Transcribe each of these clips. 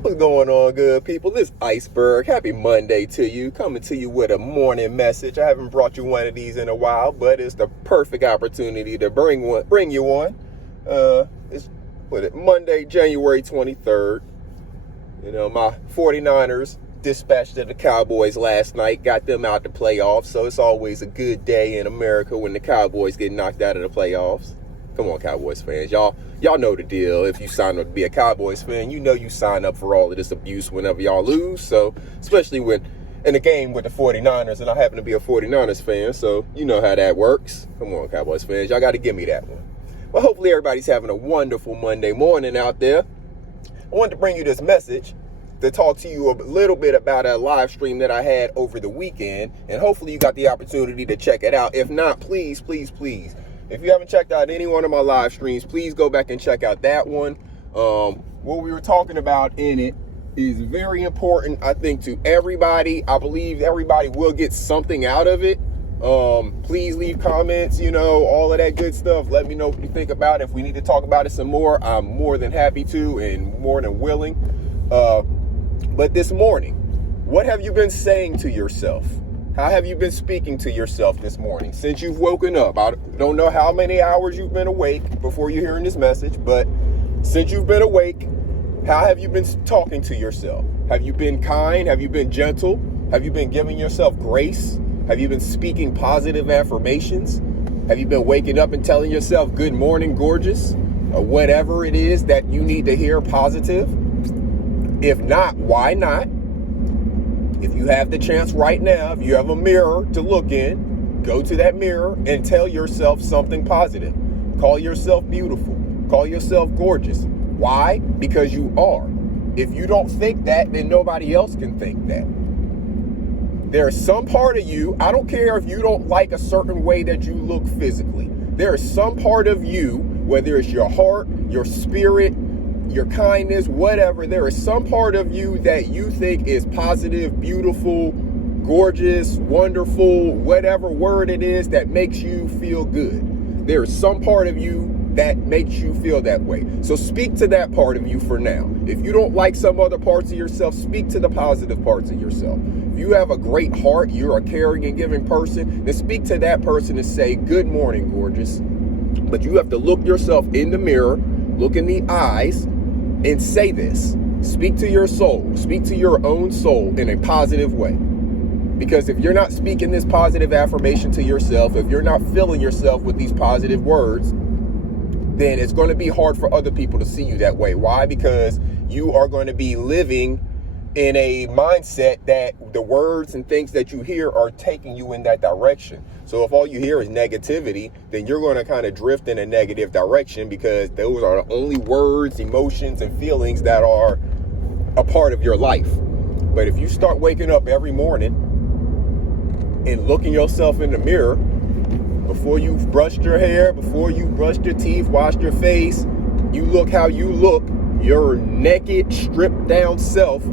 What's going on, good people? This Iceberg. Happy Monday to you. Coming to you with a morning message. I haven't brought you one of these in a while, but it's the perfect opportunity to bring you one. It's Monday, January 23rd. You know, my 49ers dispatched the Cowboys last night, got them out the playoffs. So it's always a good day in America when the Cowboys get knocked out of the playoffs. Come on, Cowboys fans. Y'all know the deal. If you sign up to be a Cowboys fan, you know you sign up for all of this abuse whenever y'all lose. So, especially when in a game with the 49ers, and I happen to be a 49ers fan, so you know how that works. Come on, Cowboys fans. Y'all got to give me that one. Well, hopefully everybody's having a wonderful Monday morning out there. I wanted to bring you this message to talk to you a little bit about a live stream that I had over the weekend, and hopefully you got the opportunity to check it out. If not, please, if you haven't checked out any one of my live streams, please go back and check out that one. What we were talking about in it is very important, I think, to everybody. I believe everybody will get something out of it. Please leave comments, all of that good stuff. Let me know what you think about it. If we need to talk about it some more, I'm more than happy to and more than willing. But this morning, what have you been saying to yourself? How have you been speaking to yourself this morning since you've woken up? I don't know how many hours you've been awake before you're hearing this message, but since you've been awake, how have you been talking to yourself? Have you been kind? Have you been gentle? Have you been giving yourself grace? Have you been speaking positive affirmations? Have you been waking up and telling yourself, good morning, gorgeous? Or whatever it is that you need to hear positive? If not, why not? If you have the chance right now, if you have a mirror to look in, go to that mirror and tell yourself something positive. Call yourself beautiful. Call yourself gorgeous. Why? Because you are. If you don't think that, then nobody else can think that. There is some part of you, I don't care if you don't like a certain way that you look physically. There is some part of you, whether it's your heart, your spirit, your kindness, whatever, there is some part of you that you think is positive, beautiful, gorgeous, wonderful, whatever word it is that makes you feel good. There is some part of you that makes you feel that way. So speak to that part of you for now. If you don't like some other parts of yourself, speak to the positive parts of yourself. If you have a great heart, you're a caring and giving person, then speak to that person and say, good morning, gorgeous. But you have to look yourself in the mirror, look in the eyes, and say this. Speak to your soul. Speak to your own soul in a positive way. Because if you're not speaking this positive affirmation to yourself, if you're not filling yourself with these positive words, then it's going to be hard for other people to see you that way. Why? Because you are going to be living in a mindset that the words and things that you hear are taking you in that direction. So if all you hear is negativity, then you're going to kind of drift in a negative direction because those are the only words, emotions, and feelings that are a part of your life. But if you start waking up every morning and looking yourself in the mirror, before you've brushed your hair, before you brushed your teeth, washed your face, you look how you look, your naked, stripped down self,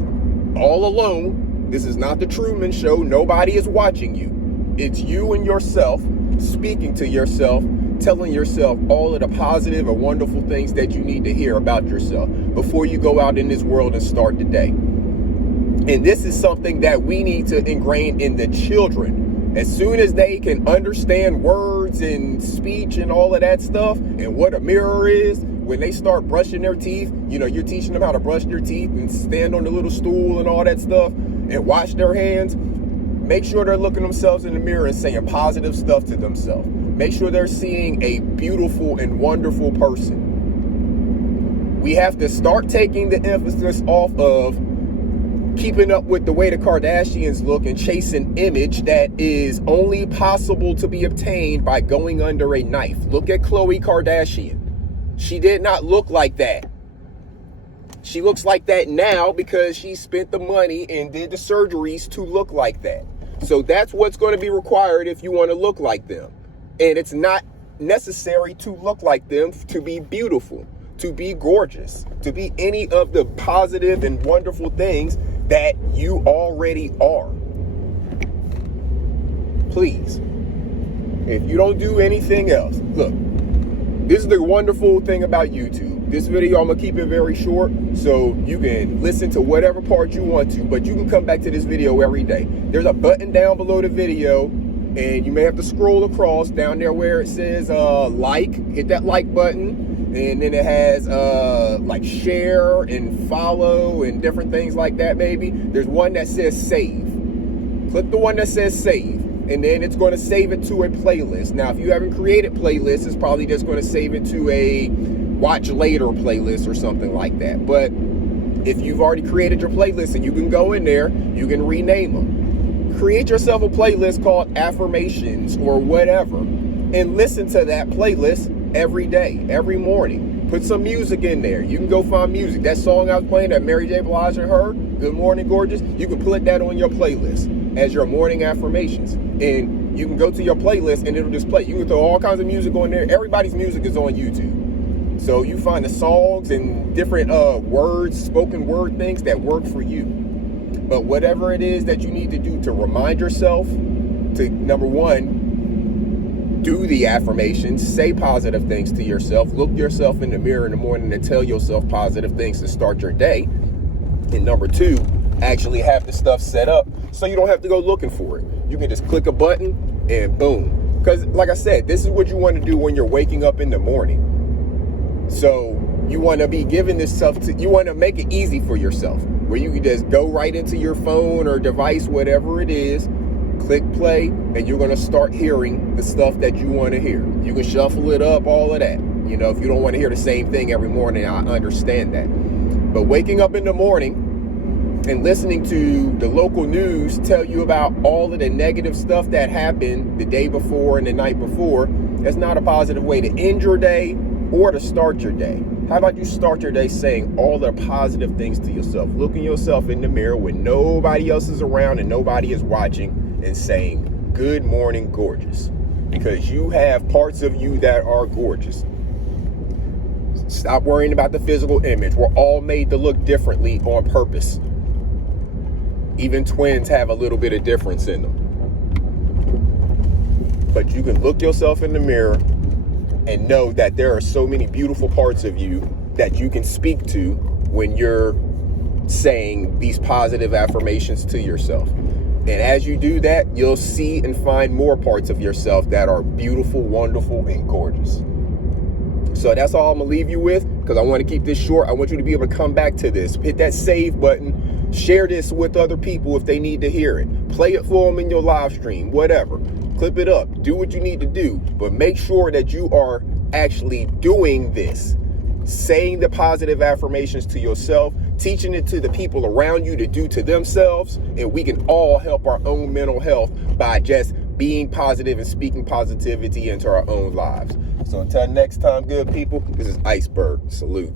all alone. This is not the Truman Show. Nobody is watching you. It's you and yourself speaking to yourself, telling yourself all of the positive and wonderful things that you need to hear about yourself before you go out in this world and start the day. And this is something that we need to ingrain in the children. As soon as they can understand words and speech and all of that stuff and what a mirror is, when they start brushing their teeth, you're teaching them how to brush their teeth and stand on the little stool and all that stuff and wash their hands. Make sure they're looking themselves in the mirror and saying positive stuff to themselves. Make sure they're seeing a beautiful and wonderful person. We have to start taking the emphasis off of keeping up with the way the Kardashians look and chase an image that is only possible to be obtained by going under a knife. Look at Khloe Kardashian. She did not look like that. She looks like that now because she spent the money and did the surgeries to look like that. So that's what's going to be required if you want to look like them. And it's not necessary to look like them to be beautiful, to be gorgeous, to be any of the positive and wonderful things that you already are. Please, if you don't do anything else, look, this is the wonderful thing about YouTube. This video, I'm going to keep it very short, so you can listen to whatever part you want to, but you can come back to this video every day. There's a button down below the video, and you may have to scroll across down there where it says like. Hit that like button, and then it has like share and follow and different things like that maybe. There's one that says save. Click the one that says save, and then it's going to save it to a playlist. Now, if you haven't created playlists, it's probably just going to save it to a watch later playlist or something like that. But if you've already created your playlist, and you can go in there, you can rename them. Create yourself a playlist called Affirmations or whatever, and listen to that playlist every day, every morning. Put some music in there. You can go find music. That song I was playing, that Mary J. Blige and her, Good Morning Gorgeous, you can put that on your playlist as your morning affirmations. And you can go to your playlist and it'll just play. You can throw all kinds of music on there. Everybody's music is on YouTube. So you find the songs and different words, spoken word things that work for you. But whatever it is that you need to do to remind yourself to, number one, do the affirmations, say positive things to yourself, look yourself in the mirror in the morning and tell yourself positive things to start your day. And number two, actually have the stuff set up so you don't have to go looking for it. You can just click a button and boom. Because like I said, this is what you want to do when you're waking up in the morning. So you want to be giving this stuff to, you want to make it easy for yourself, where you can just go right into your phone or device, whatever it is, click play, and you're going to start hearing the stuff that you want to hear. You can shuffle it up, all of that. You know, if you don't want to hear the same thing every morning, I understand that. But waking up in the morning and listening to the local news tell you about all of the negative stuff that happened the day before and the night before, that's not a positive way to end your day or to start your day. How about you start your day saying all the positive things to yourself, looking yourself in the mirror when nobody else is around and nobody is watching, and saying, good morning, gorgeous. Because you have parts of you that are gorgeous. Stop worrying about the physical image. We're all made to look differently on purpose. Even twins have a little bit of difference in them. But you can look yourself in the mirror and know that there are so many beautiful parts of you that you can speak to when you're saying these positive affirmations to yourself. And as you do that, you'll see and find more parts of yourself that are beautiful, wonderful, and gorgeous. So that's all I'm going to leave you with, because I want to keep this short. I want you to be able to come back to this. Hit that save button. Share this with other people if they need to hear it. Play it for them in your live stream, whatever. Clip it up. Do what you need to do. But make sure that you are actually doing this. Saying the positive affirmations to yourself, teaching it to the people around you to do to themselves, and we can all help our own mental health by just being positive and speaking positivity into our own lives. So until next time, good people, this is Iceberg. Salute.